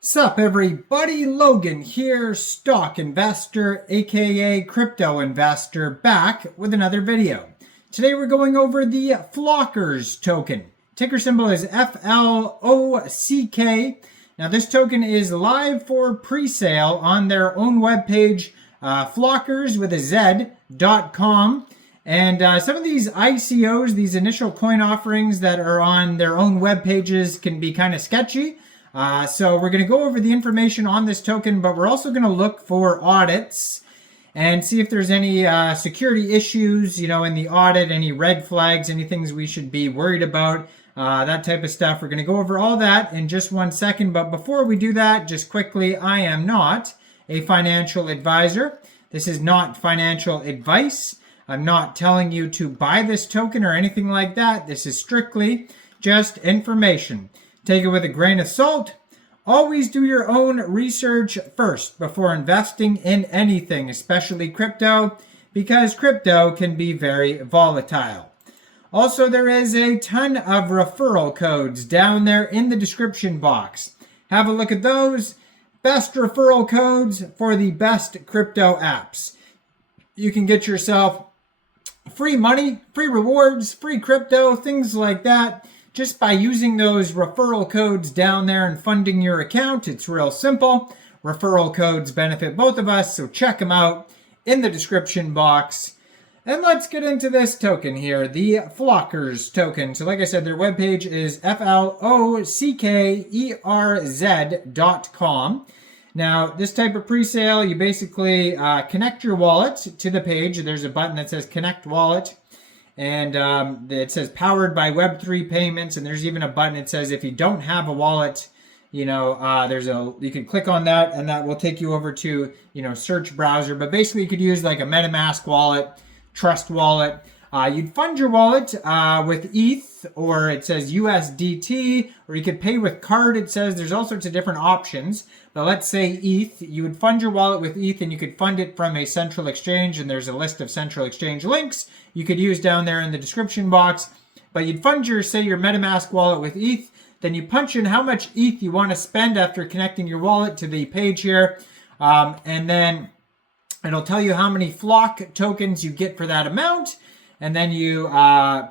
Sup everybody, Logan here, stock investor aka crypto investor, back with another video. Today we're going over the FLOCKERZ token. Ticker symbol is FLOCK. Now this token is live for pre-sale on their own webpage, FLOCKERZ with a Z.com. And some of these ICOs, these initial coin offerings that are on their own web pages, can be kind of sketchy. So we're going to go over the information on this token, but we're also going to look for audits and see if there's any security issues, in the audit, any red flags, any things we should be worried about, that type of stuff. We're going to go over all that in just 1 second. But before we do that, just quickly, I am not a financial advisor. This is not financial advice. I'm not telling you to buy this token or anything like that. This is strictly just information. Take it with a grain of salt. Always do your own research first before investing in anything, especially crypto, because crypto can be very volatile. Also, there is a ton of referral codes down there in the description box. Have a look at those. Best referral codes for the best crypto apps. You can get yourself free money, free rewards, free crypto, things like that, just by using those referral codes down there and funding your account. It's real simple. Referral codes benefit both of us, so check them out in the description box. And let's get into this token here, the FLOCKERZ token. So like I said, their webpage is FLOCKERZ.com. Now, this type of pre-sale, you basically connect your wallet to the page. There's a button that says Connect Wallet, and it says Powered by Web3 Payments, and there's even a button that says if you don't have a wallet, you can click on that, and that will take you over to, search browser. But basically, you could use like a MetaMask wallet, Trust Wallet. You'd fund your wallet with ETH, or it says USDT, or you could pay with card. It says there's all sorts of different options. But let's say ETH, you would fund your wallet with ETH, and you could fund it from a central exchange, and there's a list of central exchange links you could use down there in the description box. But you'd fund your MetaMask wallet with ETH, then you punch in how much ETH you want to spend after connecting your wallet to the page here, and then it'll tell you how many FLOCK tokens you get for that amount. And then you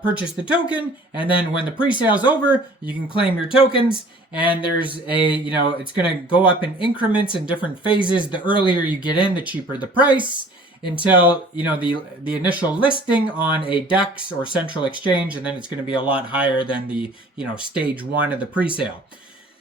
purchase the token, and then when the pre-sale's over, you can claim your tokens. And there's it's going to go up in increments in different phases. The earlier you get in, the cheaper the price, until the initial listing on a DEX or central exchange, and then it's going to be a lot higher than the stage 1 of the pre-sale.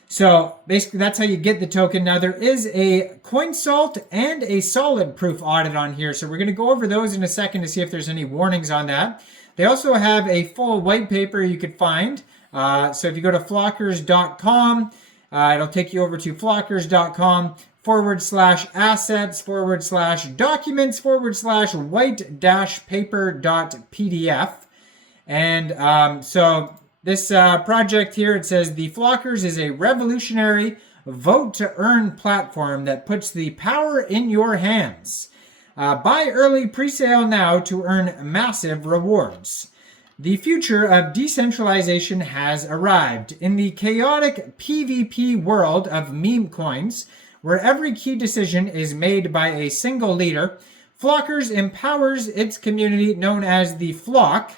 So basically, that's how you get the token. Now, there is a CoinSalt and a solid proof audit on here. So we're going to go over those in a second to see if there's any warnings on that. They also have a full white paper you could find. So if you go to FLOCKERZ.com, it'll take you over to FLOCKERZ.com/assets/documents/white-paper.pdf. And so this project here, it says the FLOCKERZ is a revolutionary vote-to-earn platform that puts the power in your hands. Buy early pre-sale now to earn massive rewards. The future of decentralization has arrived. In the chaotic PvP world of meme coins, where every key decision is made by a single leader, FLOCKERZ empowers its community known as the Flock.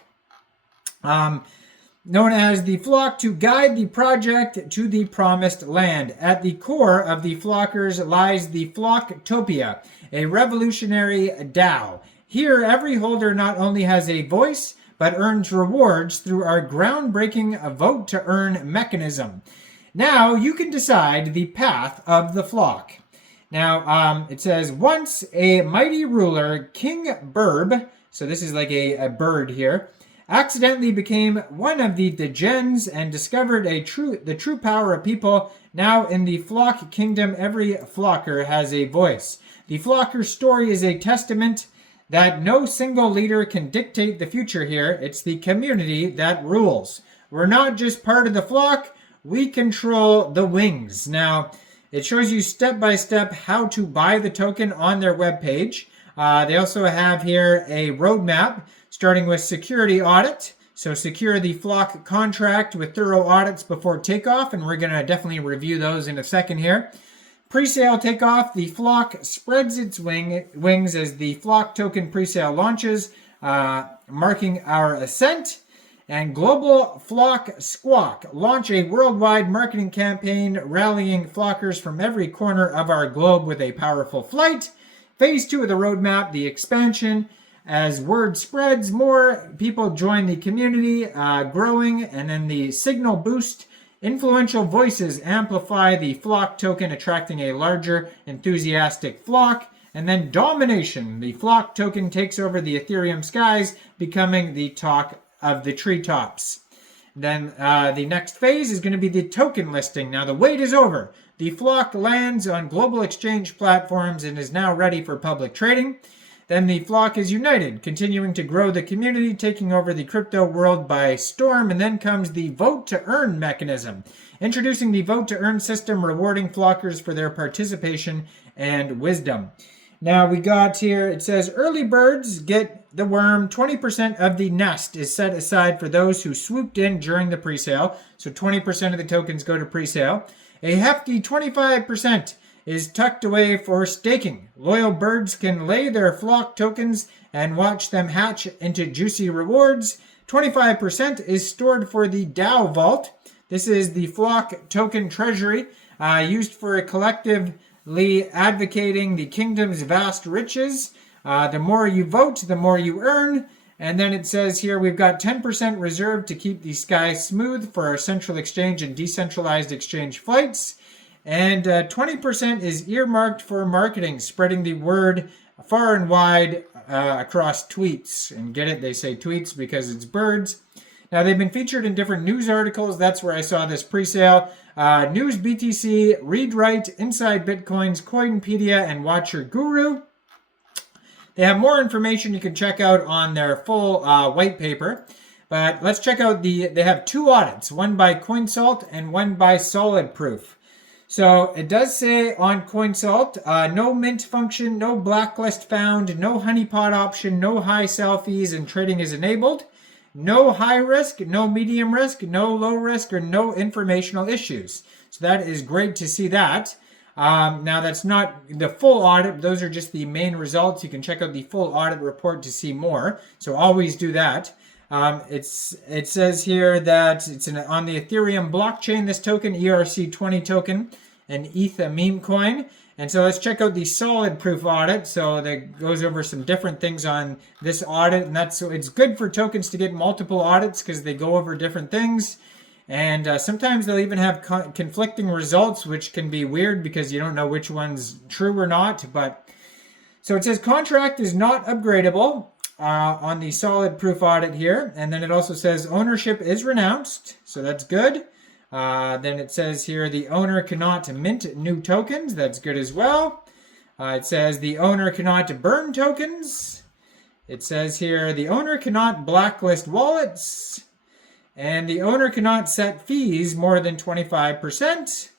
To guide the project to the promised land. At the core of the FLOCKERZ lies the Flocktopia, a revolutionary DAO. Here, every holder not only has a voice, but earns rewards through our groundbreaking vote-to-earn mechanism. Now, you can decide the path of the flock. Now, it says, once a mighty ruler, King Burb, so this is like a bird here, accidentally became one of the degens and discovered the true power of people. Now in the Flock Kingdom, every flocker has a voice. The FLOCKERZ story is a testament that no single leader can dictate the future here. It's the community that rules. We're not just part of the flock, we control the wings. Now, it shows you step by step how to buy the token on their webpage. They also have here a roadmap starting with security audit. So secure the Flock contract with thorough audits before takeoff, and we're going to definitely review those in a second here. Presale takeoff, the Flock spreads its wings as the Flock token presale launches, marking our ascent. And Global Flock Squawk launch a worldwide marketing campaign rallying flockers from every corner of our globe with a powerful flight. Phase 2 of the roadmap, the expansion. As word spreads, more people join the community, growing. And then the signal boost. Influential voices amplify the Flock token, attracting a larger, enthusiastic flock. And then domination. The Flock token takes over the Ethereum skies, becoming the talk of the treetops. Then the next phase is going to be the token listing. Now the wait is over. The Flock lands on global exchange platforms and is now ready for public trading. Then the Flock is united, continuing to grow the community, taking over the crypto world by storm. And then comes the vote to earn mechanism, introducing the vote to earn system, rewarding flockers for their participation and wisdom. Now we got here, it says early birds get the worm. 20% of the nest is set aside for those who swooped in during the presale. So 20% of the tokens go to presale. A hefty 25% is tucked away for staking. Loyal birds can lay their Flock tokens and watch them hatch into juicy rewards. 25% is stored for the DAO vault. This is the Flock token treasury used for a collective advocating the kingdom's vast riches. The more you vote, the more you earn. And then it says here we've got 10% reserved to keep the sky smooth for our central exchange and decentralized exchange flights. And 20% is earmarked for marketing, spreading the word far and wide across tweets. And get it, they say tweets because it's birds. Now, they've been featured in different news articles. That's where I saw this presale. News BTC, Read Write, Inside Bitcoins, Coinpedia, and Watch Your Guru. They have more information you can check out on their full white paper. But let's check out they have two audits, one by CoinSalt and one by Solid Proof. So it does say on CoinSalt, no mint function, no blacklist found, no honeypot option, no high sell fees, and trading is enabled. No high risk, no medium risk, no low risk, or no informational issues. So that is great to see that. Now that's not the full audit. Those are just the main results. You can check out the full audit report to see more. So always do that. It says here that it's on the Ethereum blockchain, this token, ERC20 token, an ETH MEMECOIN. And so let's check out the Solid Proof audit. So that goes over some different things on this audit. And it's good for tokens to get multiple audits because they go over different things. And sometimes they'll even have conflicting results, which can be weird because you don't know which one's true or not. But so it says contract is not upgradable on the Solid Proof audit here. And then it also says ownership is renounced. So that's good. Then it says here the owner cannot mint new tokens. That's good as well. It says the owner cannot burn tokens. It says here the owner cannot blacklist wallets. And the owner cannot set fees more than 25%.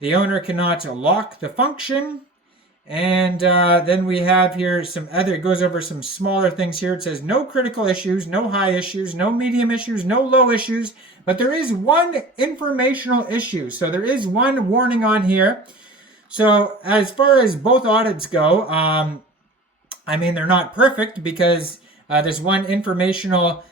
The owner cannot lock the function. And then we have here it goes over some smaller things here. It says no critical issues, no high issues, no medium issues, no low issues. But there is one informational issue. So there is one warning on here. So as far as both audits go, I mean, they're not perfect because there's one informational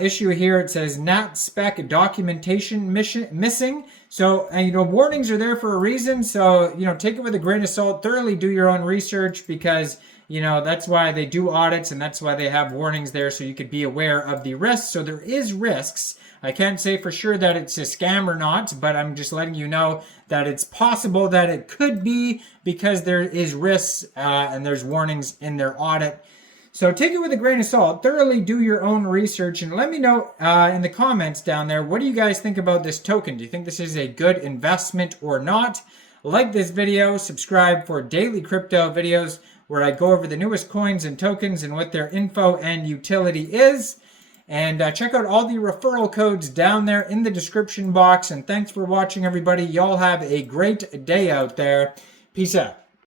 issue here. It says NAT spec documentation missing. So, warnings are there for a reason. So, take it with a grain of salt. Thoroughly do your own research because, that's why they do audits and that's why they have warnings there so you could be aware of the risks. So there is risks. I can't say for sure that it's a scam or not, but I'm just letting you know that it's possible that it could be because there is risks and there's warnings in their audit. So take it with a grain of salt. Thoroughly do your own research and let me know in the comments down there, what do you guys think about this token? Do you think this is a good investment or not? Like this video, subscribe for daily crypto videos where I go over the newest coins and tokens and what their info and utility is. And check out all the referral codes down there in the description box. And thanks for watching, everybody. Y'all have a great day out there. Peace out.